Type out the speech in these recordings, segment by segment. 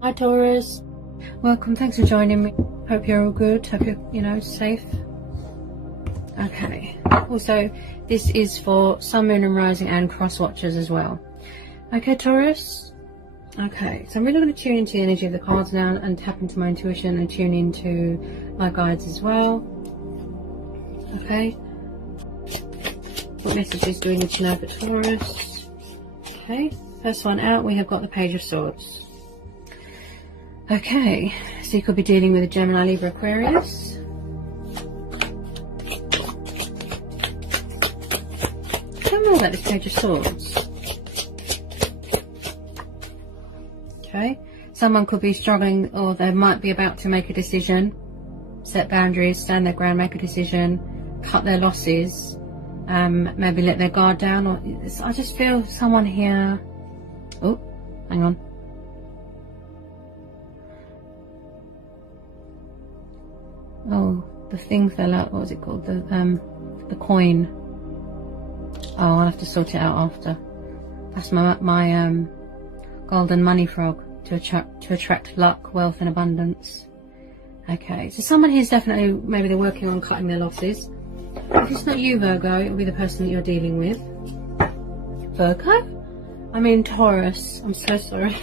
Hi Taurus, welcome, thanks for joining me. Hope you're all good, hope you're, safe. Okay, also this is for Sun, Moon and Rising and cross watchers as well. Okay Taurus, okay, so I'm really going to tune into the energy of the cards now and tap into my intuition and tune into my guides as well. Okay, what messages do we need to know for Taurus? Okay, first one out, we have got the Page of Swords. Okay, so you could be dealing with a Gemini, Libra, Aquarius. Tell me more about this Page of Swords. Okay, someone could be struggling, or they might be about to make a decision, set boundaries, stand their ground, make a decision, cut their losses, maybe let their guard down. Or I just feel someone here. Oh, hang on. Oh, the thing fell out. What was it called? The coin. Oh, I'll have to sort it out after. That's my golden money frog to attract luck, wealth, and abundance. Okay, so someone here's definitely, maybe they're working on cutting their losses. If it's not you, Virgo, it'll be the person that you're dealing with. Virgo? I mean Taurus. I'm so sorry.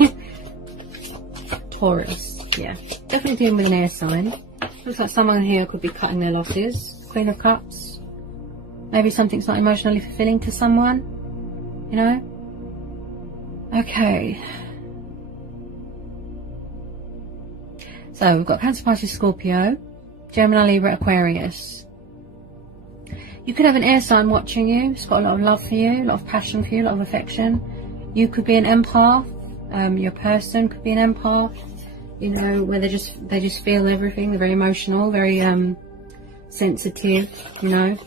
Taurus. Yeah, definitely dealing with an air sign. Looks like someone here could be cutting their losses. Queen of Cups. Maybe something's not emotionally fulfilling to someone, you know? Okay. So we've got Cancer, Pisces, Scorpio, Gemini, Libra, Aquarius. You could have an air sign watching you. It's got a lot of love for you, a lot of passion for you, a lot of affection. You could be an empath. Your person could be an empath. You know, where they just feel everything. They're very emotional, very sensitive, you know,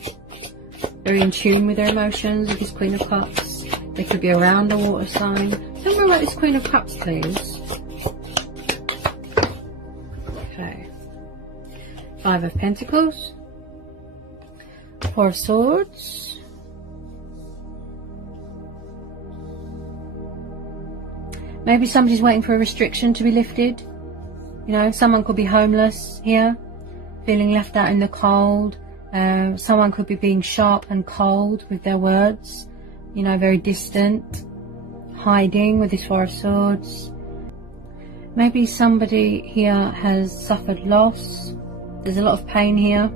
very in tune with their emotions. With this Queen of Cups, they could be around a water sign. Tell me about this Queen of Cups, please. Okay, Five of Pentacles, Four of Swords, maybe somebody's waiting for a restriction to be lifted. You know, someone could be homeless here, feeling left out in the cold. Someone could be being sharp and cold with their words, you know, very distant, hiding with this Four of Swords. Maybe somebody here has suffered loss. There's a lot of pain here.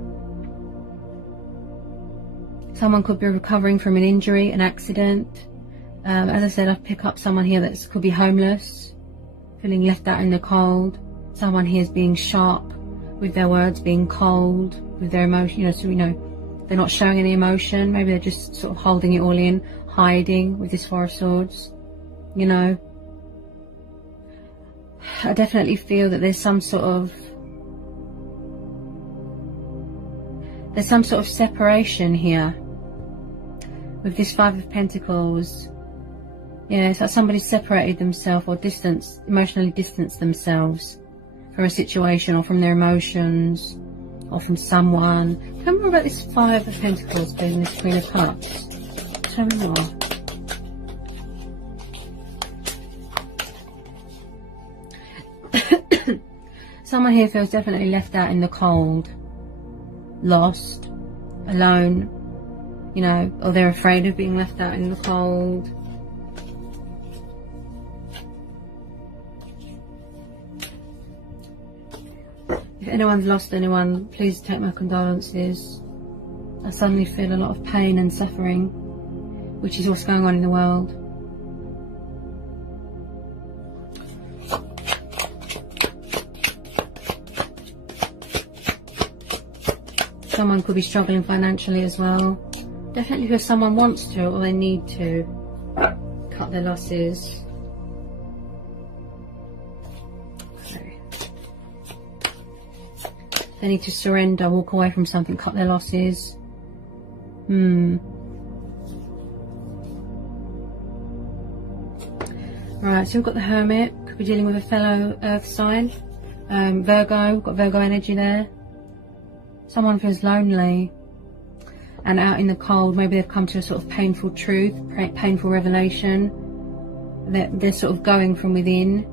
Someone could be recovering from an injury, an accident. As I said, I've picked up someone here that could be homeless, feeling left out in the cold. Someone here is being sharp with their words, being cold with their emotion, you know, so, you know, they're not showing any emotion. Maybe they're just sort of holding it all in, hiding with this Four of Swords, you know. I definitely feel that there's some sort of separation here with this Five of Pentacles. Yeah, it's like somebody separated themselves or emotionally distanced themselves from a situation or from their emotions or from someone. Tell me more about this Five of Pentacles being this Queen of Cups. Tell me more. Someone here feels definitely left out in the cold, lost, alone, you know, or they're afraid of being left out in the cold. If anyone's lost anyone, please take my condolences. I suddenly feel a lot of pain and suffering, which is what's going on in the world. Someone could be struggling financially as well. Definitely because someone wants to or they need to cut their losses. They need to surrender, walk away from something, cut their losses. Right, so we've got the Hermit. Could be dealing with a fellow Earth sign. Virgo, got Virgo energy there. Someone feels lonely and out in the cold. Maybe they've come to a sort of painful truth, painful revelation. They're sort of going from within.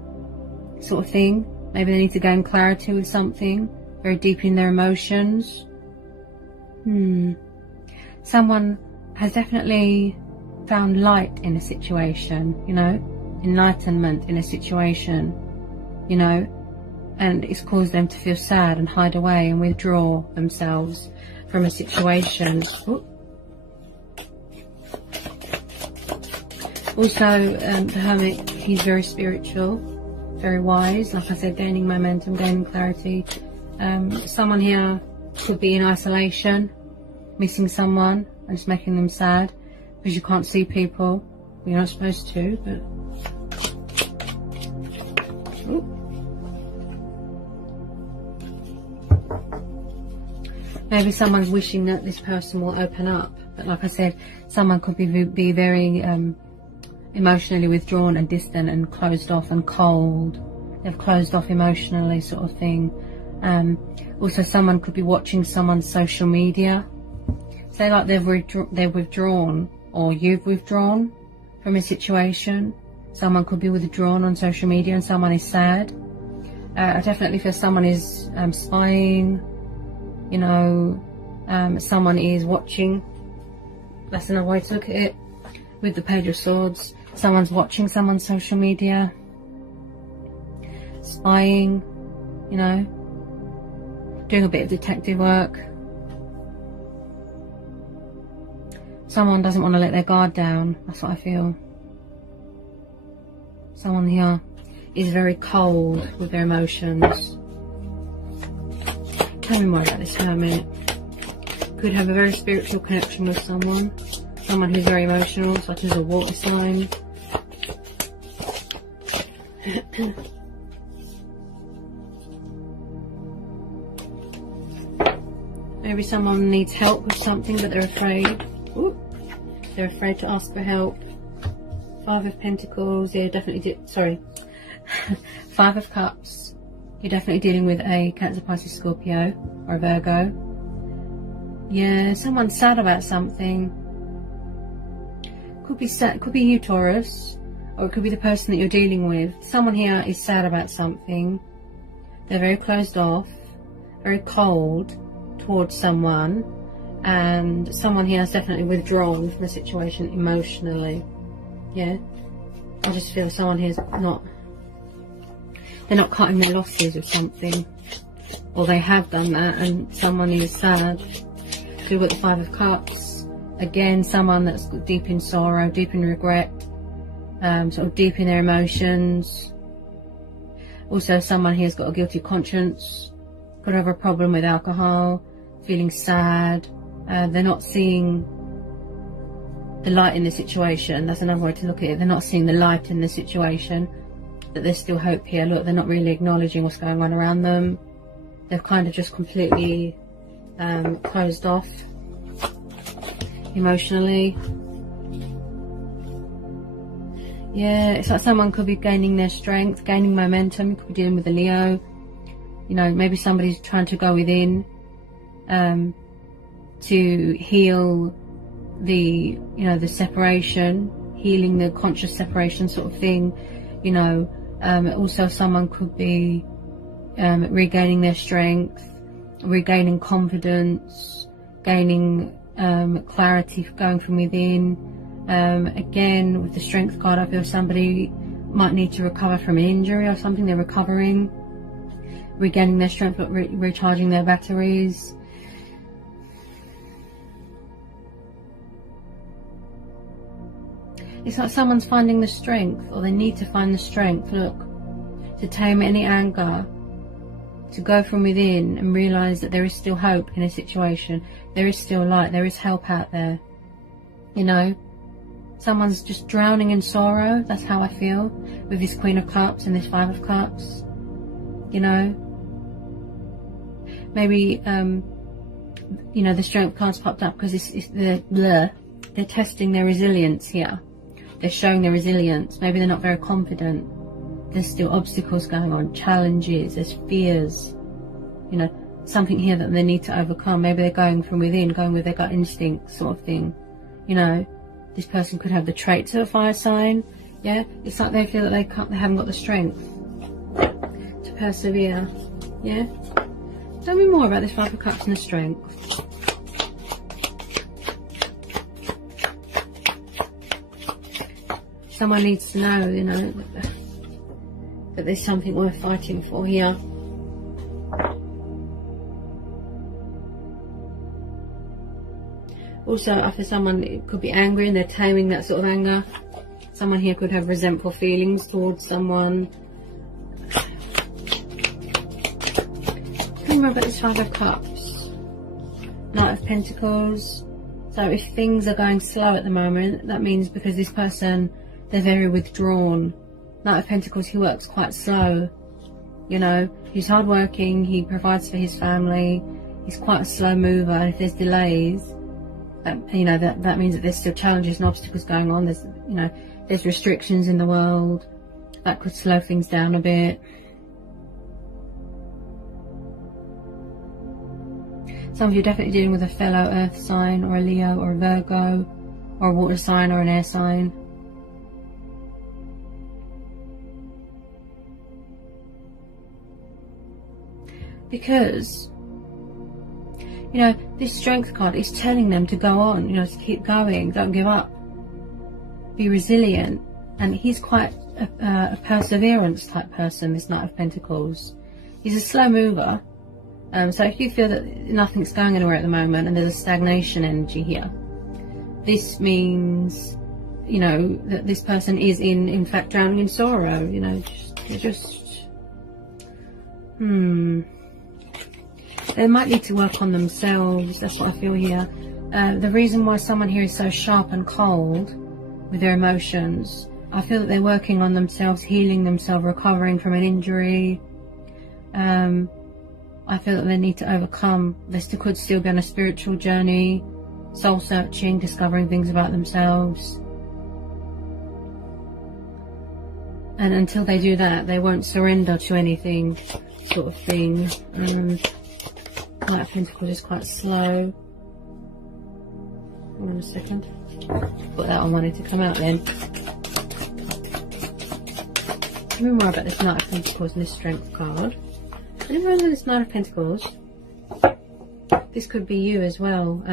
sort of thing. Maybe they need to gain clarity with something, very deep in their emotions. Someone has definitely found light in a situation, you know, enlightenment in a situation, you know, and it's caused them to feel sad and hide away and withdraw themselves from a situation. Ooh. Also, the Hermit, he's very spiritual, very wise, like I said, gaining momentum, gaining clarity. Someone here could be in isolation, missing someone and just making them sad because you can't see people. You're not supposed to, but maybe someone's wishing that this person will open up, but like I said, someone could be very emotionally withdrawn and distant and closed off and cold. They've closed off emotionally, sort of thing. Also, someone could be watching someone's social media. Say like they've withdrawn, or you've withdrawn from a situation. Someone could be withdrawn on social media and someone is sad. I definitely feel someone is spying, you know, someone is watching. That's another way to look at it. With the Page of Swords, someone's watching someone's social media, spying, you know, doing a bit of detective work. Someone doesn't want to let their guard down. That's what I feel. Someone here is very cold with their emotions. Tell me more about this Hermit. Could have a very spiritual connection with someone. Someone who's very emotional, such as a water sign. Maybe someone needs help with something but they're afraid. Ooh. They're afraid to ask for help. Five of Pentacles, yeah, definitely sorry. 5 of Cups. You're definitely dealing with a Cancer, Pisces, Scorpio, or a Virgo. Yeah, someone's sad about something. Could be sad, could be you, Taurus, or it could be the person that you're dealing with. Someone here is sad about something. They're very closed off, very cold towards someone, and someone here is definitely withdrawn from the situation emotionally. Yeah, I just feel someone here's not, they're not cutting their losses or something, or they have done that and someone is sad. So we've got the 5 of Cups. Again, someone that's deep in sorrow, deep in regret, sort of deep in their emotions. Also, someone here's got a guilty conscience, could have a problem with alcohol, feeling sad. They're not seeing the light in the situation. That's another way to look at it. They're not seeing the light in the situation, that there's still hope here. Look, they're not really acknowledging what's going on around them. They've kind of just completely closed off emotionally. Yeah, it's like someone could be gaining their strength, gaining momentum. Could be dealing with a Leo. You know, maybe somebody's trying to go within to heal the, you know, the separation, healing the conscious separation sort of thing. You know, also someone could be regaining their strength, regaining confidence, gaining clarity, going from within. Again, with the Strength card, I feel somebody might need to recover from an injury or something. They're recovering, regaining their strength, but recharging their batteries. It's like someone's finding the strength, or they need to find the strength, look, to tame any anger, to go from within and realise that there is still hope in a situation. There is still light, there is help out there. You know, someone's just drowning in sorrow. That's how I feel with this Queen of Cups and this 5 of Cups. You know, maybe you know, the Strength card's popped up because they're testing their resilience here. They're showing their resilience. Maybe they're not very confident. There's still obstacles going on, challenges, there's fears, you know, something here that they need to overcome. Maybe they're going from within, going with their gut instinct sort of thing. You know, this person could have the traits of a fire sign. Yeah, it's like they feel that they haven't got the strength. persevere. Yeah? Tell me more about this Five of Cups and the Strength. Someone needs to know, you know, that there's something worth fighting for here. Also, for someone, it could be angry and they're taming that sort of anger. Someone here could have resentful feelings towards someone. Remember about this Five of Cups. Knight of Pentacles. So if things are going slow at the moment, that means because this person, they're very withdrawn. Knight of Pentacles, he works quite slow. You know, he's hardworking, he provides for his family. He's quite a slow mover. And if there's delays, you know, that means that there's still challenges and obstacles going on. There's, you know, there's restrictions in the world that could slow things down a bit. Some of you are definitely dealing with a fellow earth sign, or a Leo, or a Virgo, or a water sign, or an air sign. Because, you know, this Strength card is telling them to go on, you know, to keep going, don't give up, be resilient. And he's quite a perseverance type person, this Knight of Pentacles. He's a slow mover. So if you feel that nothing's going anywhere at the moment and there's a stagnation energy here, this means, you know, that this person is in fact drowning in sorrow. You know, they might need to work on themselves. That's what I feel here. The reason why someone here is so sharp and cold with their emotions, I feel that they're working on themselves, healing themselves, recovering from an injury. I feel that they need to overcome. They could still be on a spiritual journey, soul searching, discovering things about themselves. And until they do that, they won't surrender to anything, sort of thing. Knight of Pentacles is quite slow. Hold on a second. Thought that one wanted to come out then. Tell me more about this Knight of Pentacles and this Strength card. And remember this Knight of Pentacles. This could be you as well,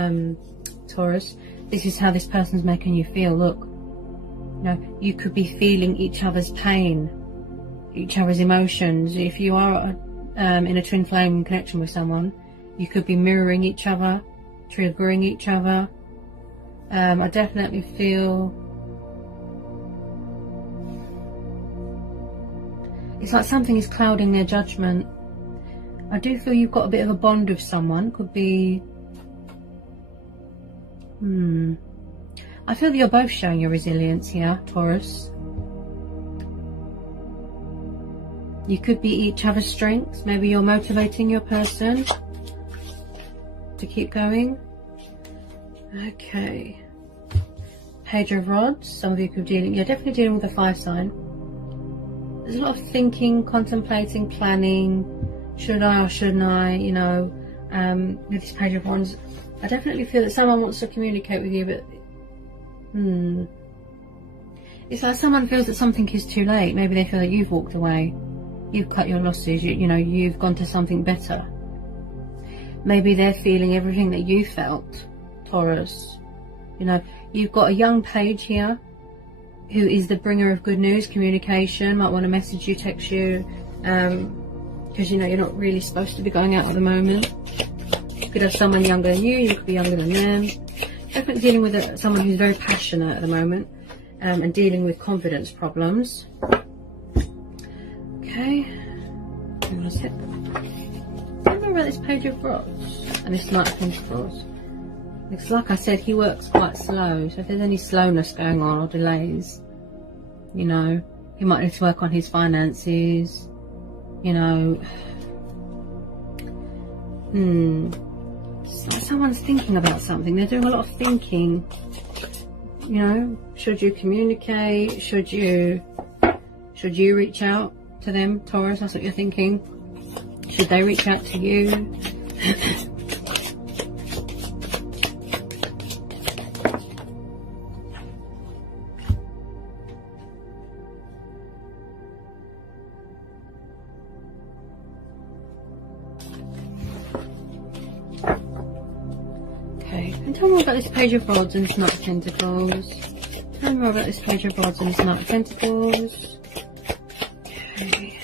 Taurus. This is how this person's making you feel. Look, you know, you could be feeling each other's pain, each other's emotions. If you are in a twin flame connection with someone, you could be mirroring each other, triggering each other. I definitely feel it's like something is clouding their judgment. I do feel you've got a bit of a bond with someone. Could be I feel that you're both showing your resilience here, Taurus. You could be each other's strengths. Maybe you're motivating your person to keep going. Okay. Page of Rods. Some of you could be dealing, you're definitely dealing with a 5 sign. There's a lot of thinking, contemplating, planning. Should I or shouldn't I, you know, with this Page of Wands. I definitely feel that someone wants to communicate with you, but it's like someone feels that something is too late. Maybe they feel that you've walked away, you've cut your losses, you know, you've gone to something better. Maybe they're feeling everything that you felt, Taurus. You know, you've got a young page here who is the bringer of good news, communication, might want to message you, text you, because, you know, you're not really supposed to be going out at the moment. You could have someone younger than you could be younger than them. Definitely dealing with someone who's very passionate at the moment, and dealing with confidence problems. Okay, hang on a sec. Remember about this Page of Rods and this Knight of Pentacles. It's like I said, he works quite slow, so if there's any slowness going on or delays, you know, he might need to work on his finances, you know. It's like someone's thinking about something. They're doing a lot of thinking, you know. Should you communicate? Should you reach out to them, Taurus? That's what you're thinking. Should they reach out to you? tell me more about this Page of Rods and this Knight of Pentacles. Tell me more about this Page of Rods and this Knight of Pentacles. Okay.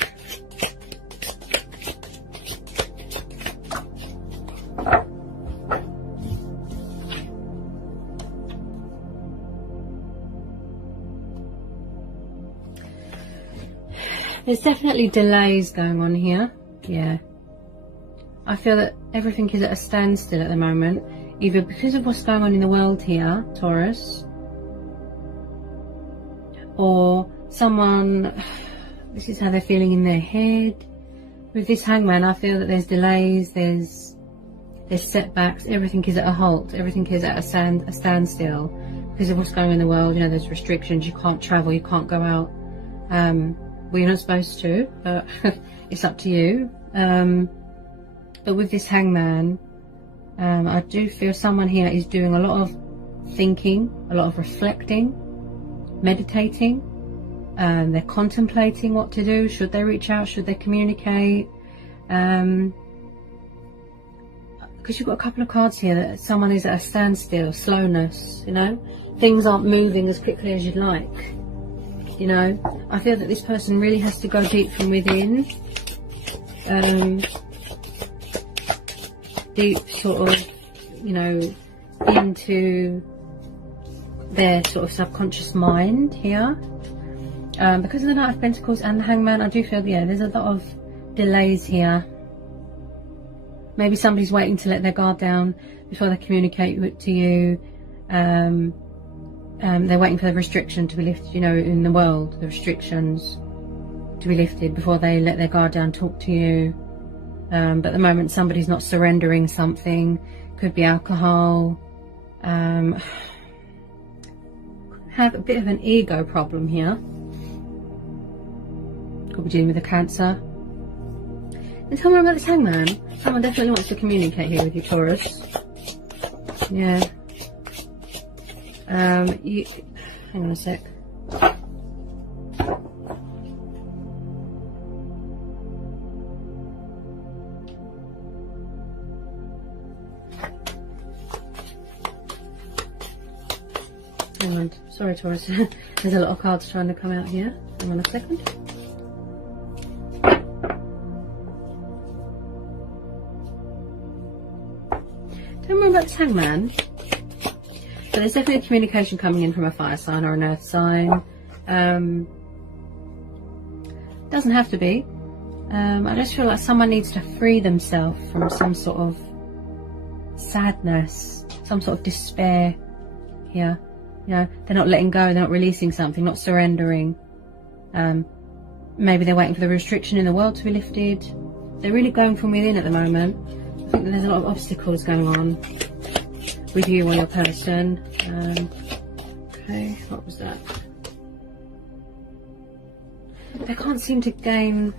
There's definitely delays going on here. Yeah. I feel that everything is at a standstill at the moment, either because of what's going on in the world here, Taurus, or someone, this is how they're feeling in their head. With this Hangman, I feel that there's delays, there's setbacks, everything is at a halt, everything is at a standstill because of what's going on in the world. You know, there's restrictions, you can't travel, you can't go out. Well, you're not supposed to, but it's up to you. But with this Hangman, I do feel someone here is doing a lot of thinking, a lot of reflecting, meditating. They're contemplating what to do. Should they reach out? Should they communicate? Because you've got a couple of cards here that someone is at a standstill, slowness, you know. Things aren't moving as quickly as you'd like. You know, I feel that this person really has to go deep from within. Deep sort of, you know, into their sort of subconscious mind here. Because of the Knight of Pentacles and the Hangman, I do feel, yeah, there's a lot of delays here. Maybe somebody's waiting to let their guard down before they communicate to you. They're waiting for the restriction to be lifted, you know, in the world, the restrictions to be lifted before they let their guard down, talk to you. But at the moment, somebody's not surrendering something. Could be alcohol. Have a bit of an ego problem here. Could be dealing with a Cancer. And tell me about this Hangman. Someone definitely wants to communicate here with you, Taurus. Yeah. Hang on a sec. Hang on. Sorry, Taurus. There's a lot of cards trying to come out here. Hang on a second. Tell me about this Hangman. So there's definitely communication coming in from a fire sign or an earth sign. Doesn't have to be. I just feel like someone needs to free themselves from some sort of sadness, some sort of despair here. You know, they're not letting go, they're not releasing something, not surrendering. Maybe they're waiting for the restriction in the world to be lifted. They're really going from within at the moment. I think that there's a lot of obstacles going on with you or your person. Okay, what was that? They can't seem to gain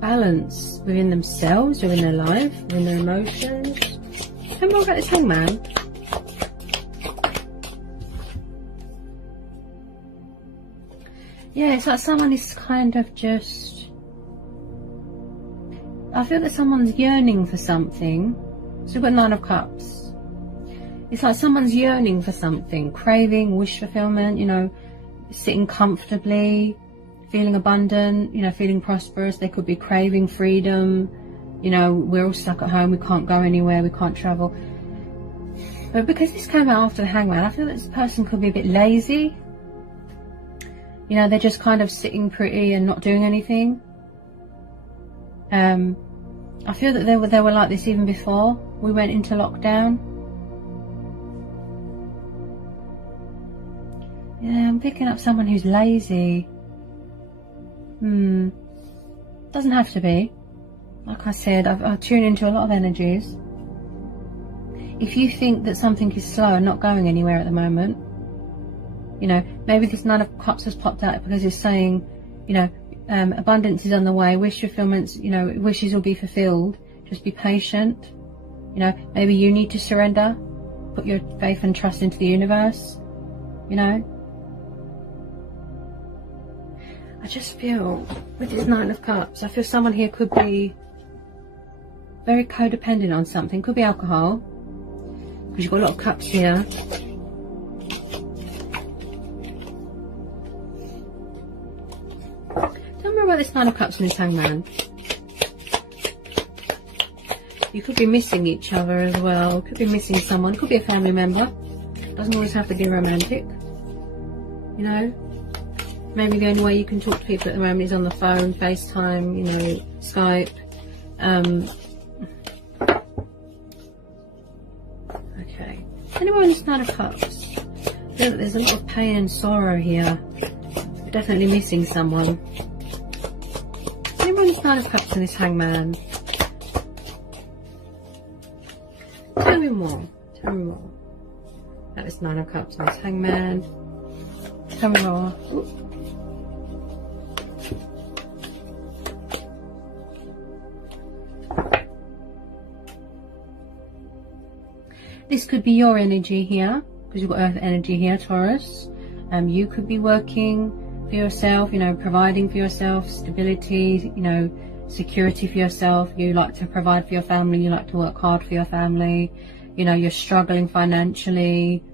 balance within themselves, within their life, within their emotions. Tell me more about this Hangman. Yeah, it's like someone is kind of just... I feel that someone's yearning for something. So we've got 9 of Cups. It's like someone's yearning for something, craving, wish fulfillment, you know, sitting comfortably, feeling abundant, you know, feeling prosperous. They could be craving freedom. You know, we're all stuck at home, we can't go anywhere, we can't travel. But because this came out after the Hangman, I feel that this person could be a bit lazy. You know, they're just kind of sitting pretty and not doing anything. I feel that they were like this even before we went into lockdown. Yeah, I'm picking up someone who's lazy. Doesn't have to be. Like I said, I tune into a lot of energies. If you think that something is slow and not going anywhere at the moment, you know, maybe this 9 of Cups has popped out because it's saying, you know, abundance is on the way, wish fulfillments, you know, wishes will be fulfilled. Just be patient. You know, maybe you need to surrender, put your faith and trust into the universe, you know. I just feel, with this 9 of Cups, I feel someone here could be very codependent on something. Could be alcohol, because you've got a lot of cups here. Tell me about this Nine of Cups and this Hangman. You could be missing each other as well. Could be missing someone. Could be a family member. Doesn't always have to be romantic. You know? Maybe the only way you can talk to people at the moment is on the phone, FaceTime, you know, Skype. Okay. Anyone in this Nine of Cups? I feel that there's a lot of pain and sorrow here. You're definitely missing someone. Anyone in this Nine of Cups and this Hangman? Tell me more. Tell me more. That is Nine of Cups and this Hangman. Tell me more. Ooh. This could be your energy here, because you've got Earth energy here, Taurus. You could be working for yourself, you know, providing for yourself, stability, you know, security for yourself. You like to provide for your family, you like to work hard for your family. You know, you're struggling financially,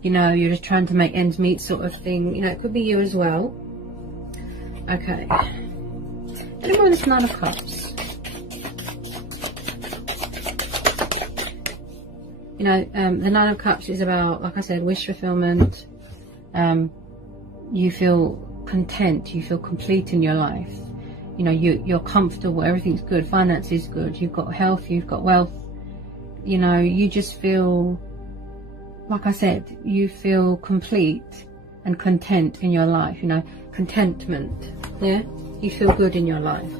you know, you're just trying to make ends meet sort of thing. You know, it could be you as well. Okay. Anyone with this Nine of Cups? You know, the Nine of Cups is about, like I said, wish fulfillment. You feel content, you feel complete in your life. You know, you're comfortable, everything's good, finance is good, you've got health, you've got wealth. You know, you just feel, like I said, you feel complete and content in your life. You know, contentment, yeah? You feel good in your life.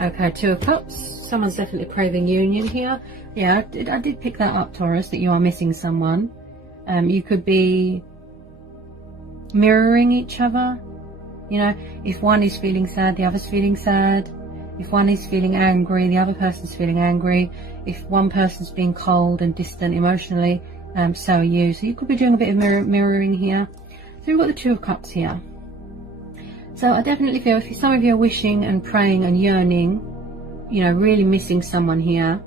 Okay, Two of Cups. Someone's definitely craving union here. Yeah, I did pick that up, Taurus, that you are missing someone. You could be mirroring each other. You know, if one is feeling sad, the other's feeling sad. If one is feeling angry, the other person's feeling angry. If one person's being cold and distant emotionally, so are you. So you could be doing a bit of mirroring here. So we've got the Two of Cups here. So I definitely feel if some of you are wishing and praying and yearning, you know, really missing someone here,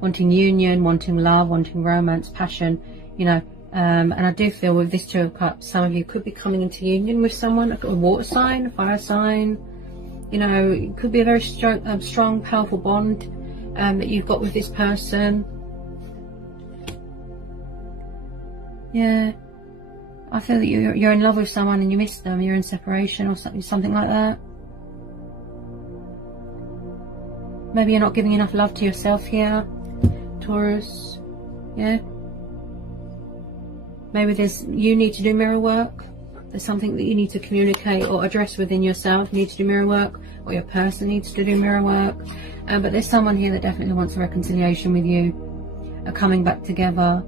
wanting union, wanting love, wanting romance, passion, you know, and I do feel with this Two of Cups, some of you could be coming into union with someone, like a water sign, a fire sign. You know, it could be a very strong, powerful bond that you've got with this person. Yeah, I feel that you're in love with someone and you miss them, you're in separation or something like that. Maybe you're not giving enough love to yourself here, Taurus. Yeah. Maybe you need to do mirror work. There's something that you need to communicate or address within yourself. You need to do mirror work, or your person needs to do mirror work. But there's someone here that definitely wants a reconciliation with you, coming back together,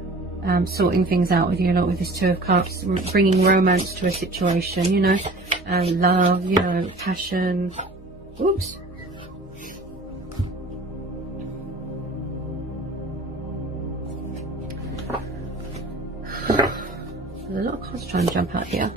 sorting things out with you. A lot with this Two of Cups, bringing romance to a situation, you know, and love, you know, passion. Oops. There's a lot of cards trying to jump out here.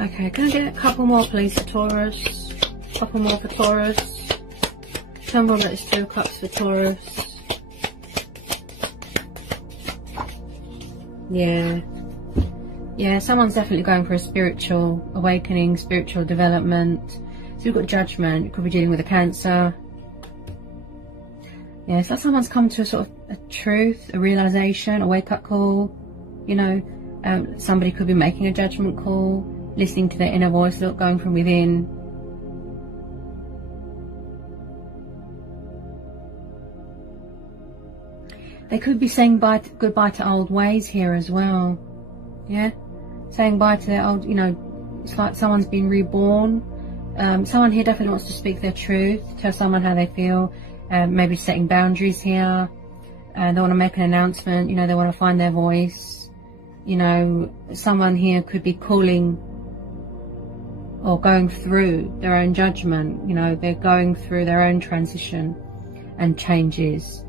Okay, can I get a couple more please for Taurus? A couple more for Taurus. Tell me about this Two of Cups for Taurus. Yeah. Yeah, someone's definitely going for a spiritual awakening, spiritual development. So we've got Judgment. You could be dealing with a Cancer. Yeah, it's like someone's come to a sort of a truth, a realization, a wake-up call. You know, somebody could be making a judgment call, listening to their inner voice, going from within. They could be saying goodbye to old ways here as well. Yeah, saying bye to their old, you know, it's like someone's been reborn. Someone here definitely wants to speak their truth, tell someone how they feel, maybe setting boundaries here. They want to make an announcement, you know, they want to find their voice. You know, someone here could be calling or going through their own judgment. You know, they're going through their own transition and changes.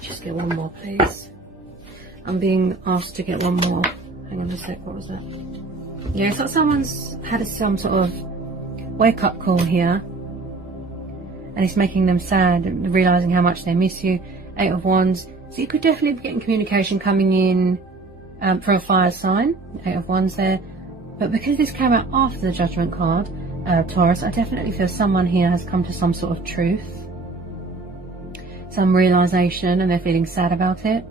Just get one more, please. I'm being asked to get one more. Hang on a sec, what was that? Yeah, it's like someone's had some sort of wake-up call here. And it's making them sad, realising how much they miss you. 8 of Wands. So you could definitely be getting communication coming in for a fire sign. 8 of Wands there. But because this came out after the Judgment card, Taurus, I definitely feel someone here has come to some sort of truth. Some realisation, and they're feeling sad about it.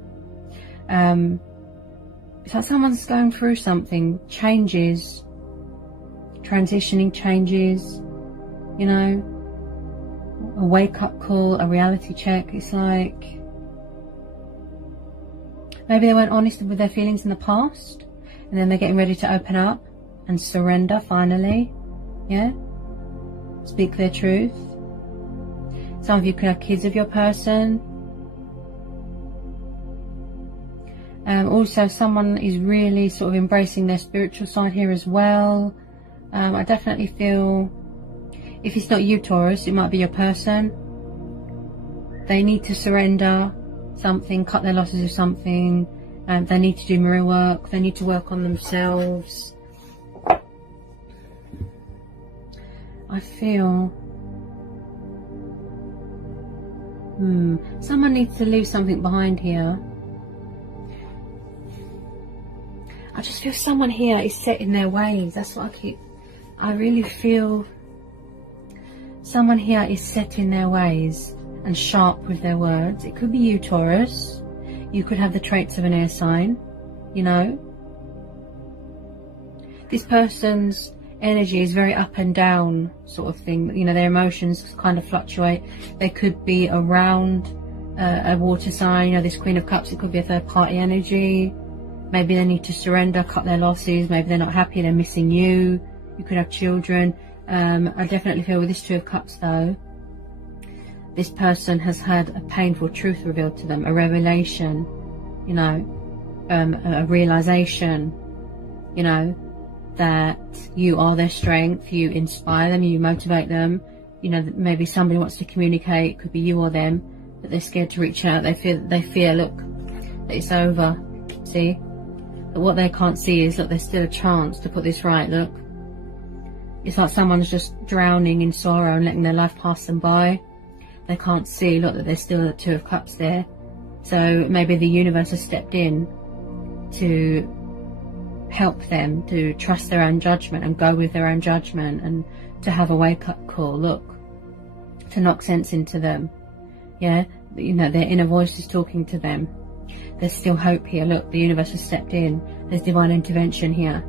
It's like someone's going through something. Changes. Transitioning changes. You know. A wake-up call, a reality check. It's like maybe they weren't honest with their feelings in the past, and then they're getting ready to open up and surrender finally. Yeah, speak their truth. Some of you could have kids of your person. Also, someone is really sort of embracing their spiritual side here as well. I definitely feel, if it's not you, Taurus, it might be your person. They need to surrender something, cut their losses of something. They need to do mirror work. They need to work on themselves. I feel someone needs to leave something behind here. I just feel someone here is set in their ways. That's what I really feel. Someone here is set in their ways and sharp with their words. It could be you, Taurus. You could have the traits of an air sign, you know. This person's energy is very up and down sort of thing. You know, their emotions kind of fluctuate. They could be around a water sign. You know, this Queen of Cups, it could be a third party energy. Maybe they need to surrender, cut their losses. Maybe they're not happy, they're missing you. You could have children. I definitely feel with this Two of Cups though, this person has had a painful truth revealed to them, a revelation, you know, a realization, you know, that you are their strength, you inspire them, you motivate them. You know, maybe somebody wants to communicate, it could be you or them, but they're scared to reach out. They fear, look, that it's over. See? But what they can't see is that there's still a chance to put this right. Look, it's like someone's just drowning in sorrow and letting their life pass them by. They can't see, look, that there's still a Two of Cups there. So maybe the universe has stepped in to help them to trust their own judgment and go with their own judgment, and to have a wake-up call, look, to knock sense into them. Yeah, you know, their inner voice is talking to them. There's still hope here. Look, the universe has stepped in. There's divine intervention here,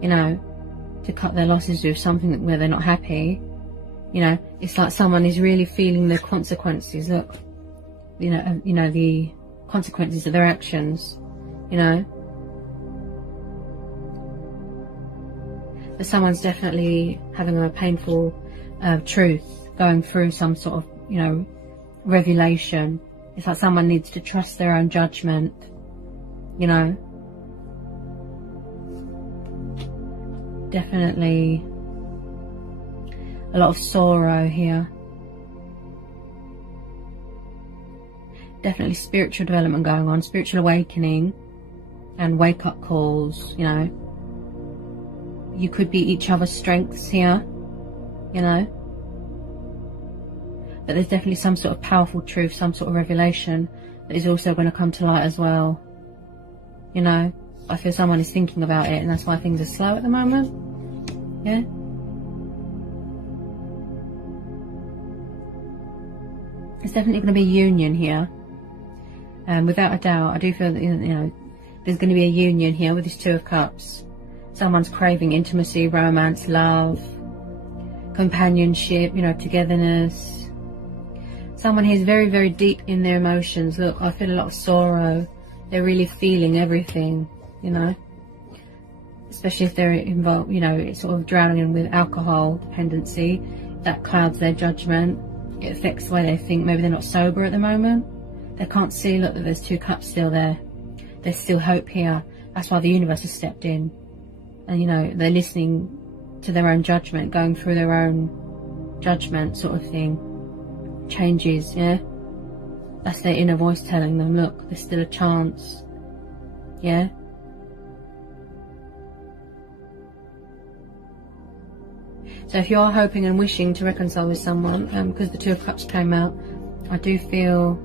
you know, to cut their losses with something where they're not happy. You know, it's like someone is really feeling the consequences. Look, you know the consequences of their actions, you know. But someone's definitely having a painful truth, going through some sort of, you know, revelation. It's like someone needs to trust their own judgment, you know. Definitely a lot of sorrow here. Definitely spiritual development going on, spiritual awakening and wake-up calls, you know. You could be each other's strengths here, you know. But there's definitely some sort of powerful truth, some sort of revelation that is also going to come to light as well. You know, I feel someone is thinking about it, and that's why things are slow at the moment. Yeah. There's definitely going to be a union here. Without a doubt, I do feel that, you know, there's going to be a union here with this Two of Cups. Someone's craving intimacy, romance, love, companionship, you know, togetherness. Someone who's very, very deep in their emotions. Look, I feel a lot of sorrow. They're really feeling everything, you know. Especially if they're involved, you know, sort of drowning with alcohol dependency. That clouds their judgment. It affects the way they think. Maybe they're not sober at the moment. They can't see, look, that there's Two Cups still there. There's still hope here. That's why the universe has stepped in. And, you know, they're listening to their own judgment, going through their own judgment sort of thing. Changes, yeah? That's their inner voice telling them, look, there's still a chance. Yeah. So if you are hoping and wishing to reconcile with someone, because the Two of Cups came out, I do feel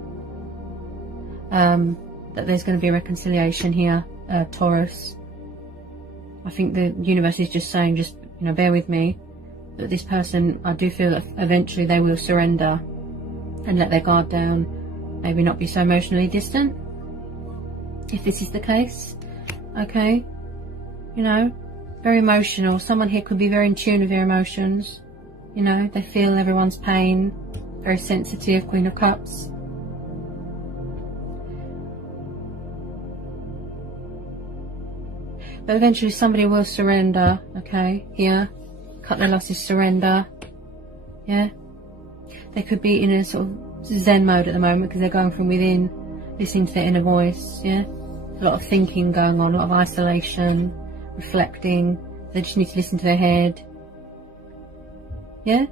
that there's going to be a reconciliation here, Taurus. I think the universe is just saying, just, you know, bear with me, that this person, I do feel that eventually they will surrender and let their guard down, maybe not be so emotionally distant, if this is the case. Okay, you know, very emotional. Someone here could be very in tune with their emotions, you know, they feel everyone's pain, very sensitive, Queen of Cups. But eventually somebody will surrender, okay, here, cut their losses, surrender, yeah. They could be in a sort of Zen mode at the moment because they're going from within, listening to their inner voice, yeah. A lot of thinking going on, a lot of isolation, reflecting. They just need to listen to their head, yeah.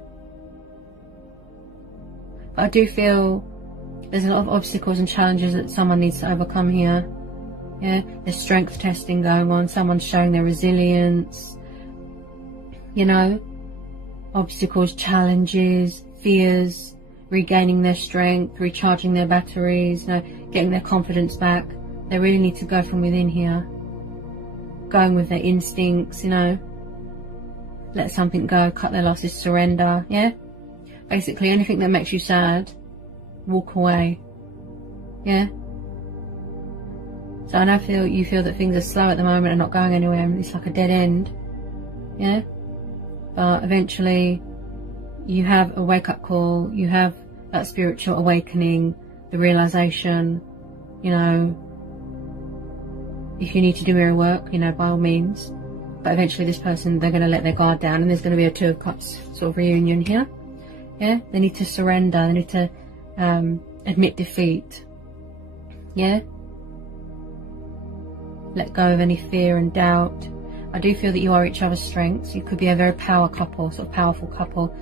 But I do feel there's a lot of obstacles and challenges that someone needs to overcome here. Yeah, there's strength testing going on, someone's showing their resilience, you know, obstacles, challenges, fears, regaining their strength, recharging their batteries, you know, getting their confidence back. They really need to go from within here, going with their instincts, you know, let something go, cut their losses, surrender, yeah. Basically anything that makes you sad, walk away, yeah. So I know you feel that things are slow at the moment and not going anywhere, and it's like a dead end, yeah. But eventually you have a wake-up call, you have that spiritual awakening, the realization, you know, if you need to do mirror work, you know, by all means. But eventually this person, they're going to let their guard down, and there's going to be a Two of Cups sort of reunion here, yeah. They need to surrender, they need to admit defeat, yeah. Let go of any fear and doubt. I do feel that you are each other's strengths. You could be a very power couple, sort of powerful couple.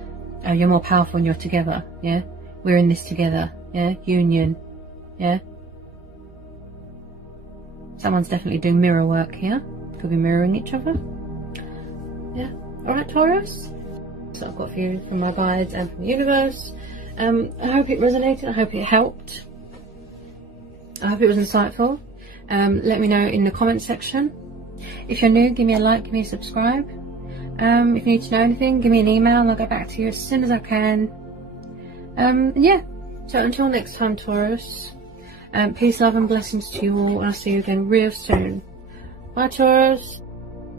You're more powerful when you're together, yeah. We're in this together, yeah. Union, yeah. Someone's definitely doing mirror work here. Could be mirroring each other, yeah. Alright, Taurus, so I've got for you from my guides and from the universe. I hope it resonated, I hope it helped, I hope it was insightful. Let me know in the comment section. If you're new, give me a like, give me a subscribe. If you need to know anything, give me an email and I'll get back to you as soon as I can. Yeah, so until next time, Taurus, peace, love and blessings to you all, and I'll see you again real soon. Bye, Taurus.